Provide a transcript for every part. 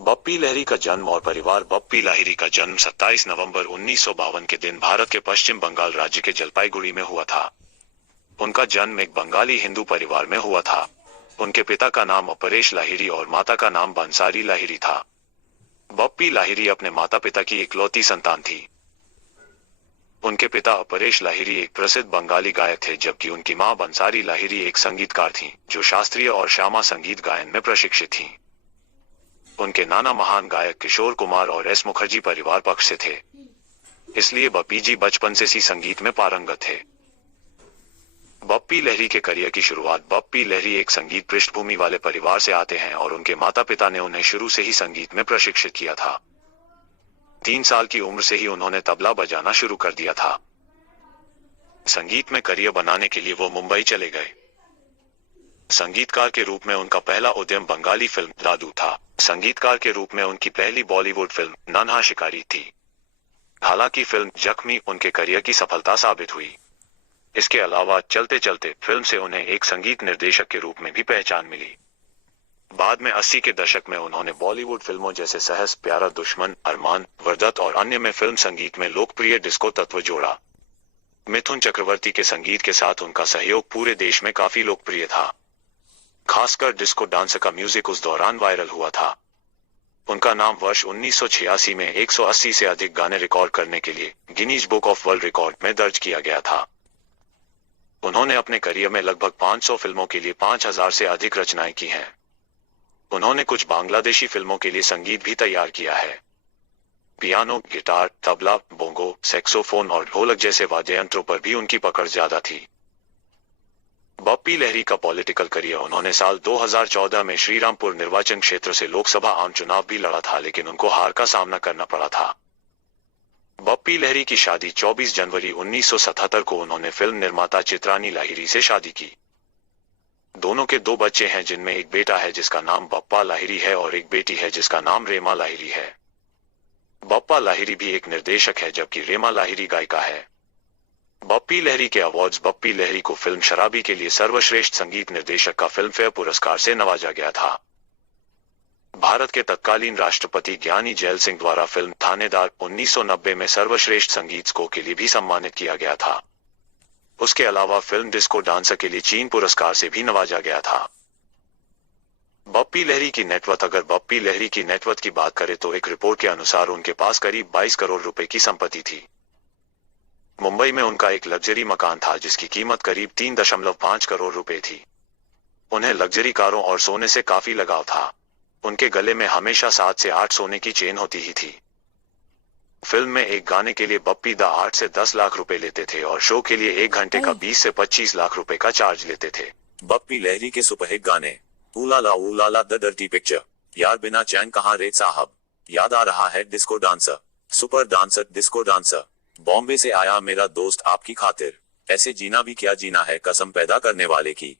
बप्पी लहिरी का जन्म और परिवार। बप्पी लाहिरी का जन्म 27 नवंबर 1952 के दिन भारत के पश्चिम बंगाल राज्य के जलपाईगुड़ी में हुआ था। उनका जन्म एक बंगाली हिंदू परिवार में हुआ था। उनके पिता का नाम अपरेश लाहिरी और माता का नाम बंसारी लाहिरी था। बप्पी लाहिरी अपने माता पिता की इकलौती संतान थी। उनके पिता अपरेश लाहिरी एक प्रसिद्ध बंगाली गायक थे, जबकि उनकी मां बंसारी लाहिरी एक संगीतकार थीं, जो शास्त्रीय और श्यामा संगीत गायन में प्रशिक्षित थीं। उनके नाना महान गायक किशोर कुमार और एस मुखर्जी परिवार पक्ष से थे, इसलिए बप्पी जी बचपन से ही संगीत में पारंगत थे। बप्पी लहिरी के करियर की शुरुआत। बप्पी लहिरी एक संगीत पृष्ठभूमि वाले परिवार से आते हैं और उनके माता पिता ने उन्हें शुरू से ही संगीत में प्रशिक्षित किया था। 3 साल की उम्र से ही उन्होंने तबला बजाना शुरू कर दिया था। संगीत में करियर बनाने के लिए वो मुंबई चले गए। संगीतकार के रूप में उनका पहला उद्यम बंगाली फिल्म दादू था। संगीतकार के रूप में उनकी पहली बॉलीवुड फिल्म नन्हा शिकारी थी। हालांकि फिल्म जख्मी उनके करियर की सफलता साबित हुई। इसके अलावा चलते चलते फिल्म से उन्हें एक संगीत निर्देशक के रूप में भी पहचान मिली। बाद में 80 के दशक में उन्होंने बॉलीवुड फिल्मों जैसे सहस, प्यारा दुश्मन, अरमान, वरदत और अन्य में फिल्म संगीत में लोकप्रिय डिस्को तत्व जोड़ा। मिथुन चक्रवर्ती के संगीत के साथ उनका सहयोग पूरे देश में काफी लोकप्रिय था। खासकर डिस्को डांस का म्यूजिक उस दौरान वायरल हुआ था। उनका नाम वर्ष 1986 में 180 से अधिक गाने रिकॉर्ड करने के लिए Guinness book of world record में दर्ज किया गया था। उन्होंने अपने करियर में लगभग 500 फिल्मों के लिए 5000 से अधिक रचनाएं की हैं। उन्होंने कुछ बांग्लादेशी फिल्मों के लिए संगीत भी तैयार किया है। Piano, guitar, tabla, bongo, saxophone और ढोलक जैसे वाद्य यंत्रों पर भी उनकी पकड़ ज्यादा थी। बप्पी लहिरी का पॉलिटिकल करियर। उन्होंने साल 2014 में श्रीरामपुर निर्वाचन क्षेत्र से लोकसभा आम चुनाव भी लड़ा था, लेकिन उनको हार का सामना करना पड़ा था। बप्पी लहिरी की शादी 24 जनवरी 1977 को उन्होंने फिल्म निर्माता चित्रानी लाहिरी से शादी की। दोनों के 2 बच्चे हैं, जिनमें एक बेटा है जिसका नाम बप्पा लाहिरी है और एक बेटी है जिसका नाम रेमा लाहिरी है। बप्पा लाहिरी भी एक निर्देशक है, जबकि रेमा लाहिरी गायिका है। बप्पी लहिरी के अवार्ड्स। बप्पी लहिरी को फिल्म शराबी के लिए सर्वश्रेष्ठ संगीत निर्देशक का फिल्मफेयर पुरस्कार से नवाजा गया था। भारत के तत्कालीन राष्ट्रपति ज्ञानी जैल सिंह द्वारा फिल्म थानेदार 1990 में सर्वश्रेष्ठ संगीत स्कोर के लिए भी सम्मानित किया गया था। उसके अलावा फिल्म डिस्को डांसर के लिए चीन पुरस्कार से भी नवाजा गया था। बप्पी लहिरी की नेटवर्थ। अगर बप्पी लहिरी की नेटवर्थ की बात करें तो एक रिपोर्ट के अनुसार उनके पास करीब 22 करोड़ रुपए की संपत्ति थी। मुंबई में उनका एक लग्जरी मकान था जिसकी कीमत करीब 3.5 करोड़ रुपए थी। उन्हें लग्जरी कारों और सोने से काफी लगाव था। उनके गले में हमेशा 7 से 8 सोने की चेन होती ही थी। फिल्म में एक गाने के लिए बप्पी दा 8 से 10 लाख रुपए लेते थे और शो के लिए 1 घंटे का 20 से 25 लाख रुपए का चार्ज लेते थे। बप्पी लहिरी के सुपरहिट गाने ऊलाला द डर्टी पिक्चर, यार बिना चैन कहाँ रे साहब, याद आ रहा है disco dancer, super dancer, disco dancer, Bombay से आया मेरा दोस्त आपकी खातिर, ऐसे जीना भी क्या जीना है, कसम पैदा करने वाले की,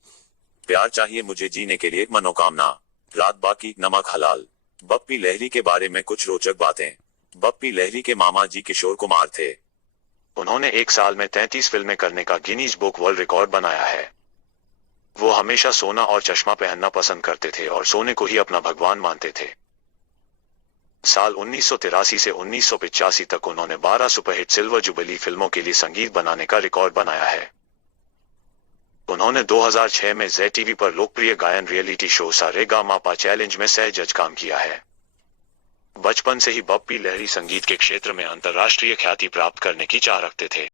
प्यार चाहिए मुझे जीने के लिए, मनोकामना, रात बाकी, नमक हलाल। बप्पी लहिरी के बारे में कुछ रोचक बातें। बप्पी लहिरी के मामा जी किशोर कुमार थे। उन्होंने एक साल में 33 फिल्में करने का गिनीज बुक वर्ल्ड रिकॉर्ड बनाया है। वो हमेशा सोना और चश्मा पहनना पसंद करते थे और सोने को ही अपना भगवान मानते थे। साल 1983 से 1985 तक उन्होंने 12 सुपरहिट सिल्वर जुबली फिल्मों के लिए संगीत बनाने का रिकॉर्ड बनाया है। उन्होंने 2006 में ज़ेड टीवी पर लोकप्रिय गायन रियलिटी शो सा रे गा मा पा चैलेंज में सह जज काम किया है। बचपन से ही बप्पी लहिरी संगीत के क्षेत्र में अंतर्राष्ट्रीय ख्याति प्राप्त करने की चाह रखते थे।